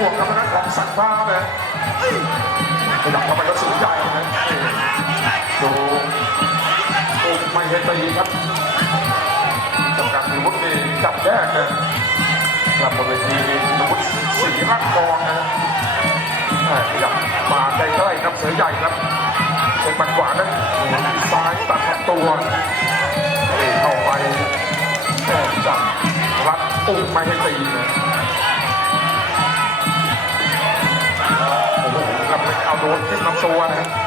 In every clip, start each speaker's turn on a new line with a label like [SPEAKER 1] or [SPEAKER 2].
[SPEAKER 1] บวกกับทางของสังฟ้าเลยขยับเข้าไปก็สูงใหญ่นะดูอุ้มไม่ให้ตีครับกำกับมีวุฒิจับแยกนะกลับบนเวทีมีวุฒิสีรักกองนะแม่ขยับมาใกล้ๆครับเสือใหญ่ครับเป็นปัดขวานั้นซ้ายตัดตัวเข้าไปแม่จับรัดอุ้มไม่ให้ตีนะ โดนขึ้นลำตัวนะครับ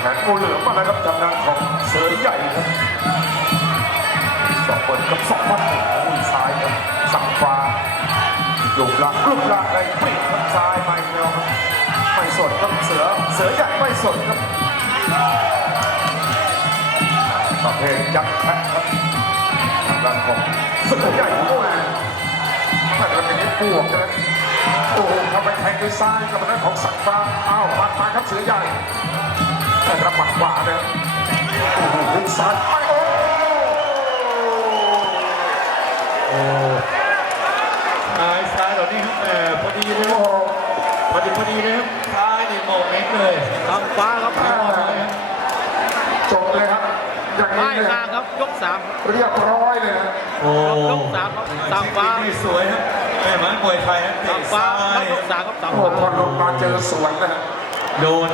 [SPEAKER 1] แขนงูเหลือมมาแล้วครับทางด้านของเสือใหญ่ครับสองคนกับสองพันหนึ่งมือซ้ายครับสั่งฟ้าลูกหลักลูกลักอะไรปิดครับซ้ายไม่เดียวครับไม่สดครับเสือเสือใหญ่ไม่สดครับประเภทยักษ์แพะครับทางด้านของเสือใหญ่โอ้ยแต่ละเป็นนี้บวกนะโอ้โหเข้าไปแทงด้วยซ้ายกับทางด้านของสังฟ้าอ้าวมามาครับเสือใหญ่ แต่กระปักขวาเนี่ยโอ้โหหุ้นซ้ายไปโอ้
[SPEAKER 2] โอ้ซ้ายซ้ายเหล่านี้ครับแหมพอดีเลย
[SPEAKER 1] โห
[SPEAKER 2] พอดีพอดีเลยครับซ้ายนี่โมเมนต์เลย
[SPEAKER 3] ทางฟ้าครับ
[SPEAKER 2] ไม่ออกเลยครับ
[SPEAKER 1] จบเลยครับอย่างนี้
[SPEAKER 3] ไม่
[SPEAKER 1] เนี่ย
[SPEAKER 3] ข้าครับยกสาม
[SPEAKER 1] เรียบร้อยเลยนะ
[SPEAKER 2] โอ้
[SPEAKER 3] ยกสามครับทางฟ้า
[SPEAKER 2] นี่สวยครับแม่ไม้มวยไทยนะเตะ
[SPEAKER 3] ทางฟ้า
[SPEAKER 2] ซ้าย
[SPEAKER 3] ยกสามครับทาง
[SPEAKER 1] โอ้
[SPEAKER 3] ฟ้า
[SPEAKER 1] พอลงมาเจอสวนนะ
[SPEAKER 2] โดน